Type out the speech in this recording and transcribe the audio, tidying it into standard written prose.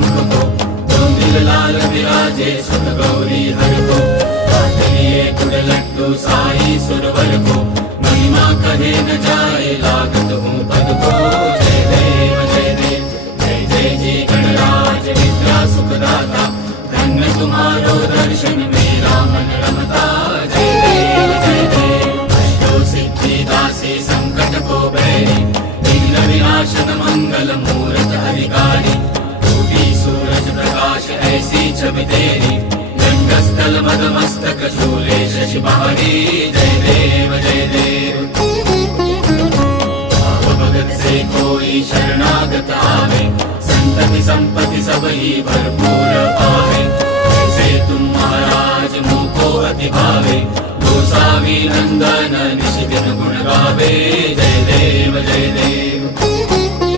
मुख को, दिल लाल विराजे सुत गौरी हर को, लिए गुड़ लड्डू साई सुरवर को, महिमा कहे न जाए लागत हूँ पद को। जय देव जय देव जय जय जी गणराज विद्या सुखदाता, धन्य तुम्हारो दर्शन मेरा मन रमता। जय देव जय देव अष्टो सिद्धि दासी संकट को बैरी, विघ्न विनाशन मंगल मूरत अधिकारी, टूटी सूरज प्रकाश ऐसी छवि तेरी, गंगस्थल मदमस्तक शूले शशि बहारी। जय देव जय देव भाव भगत से कोई शरणागत आवे, संतति संपत्ति सब ही भरपूर पावे। ऐसे तुम महाराज मुझको अति भावे, गोसावी नंदन निशिदिन गुण गावे। जय देव जय देव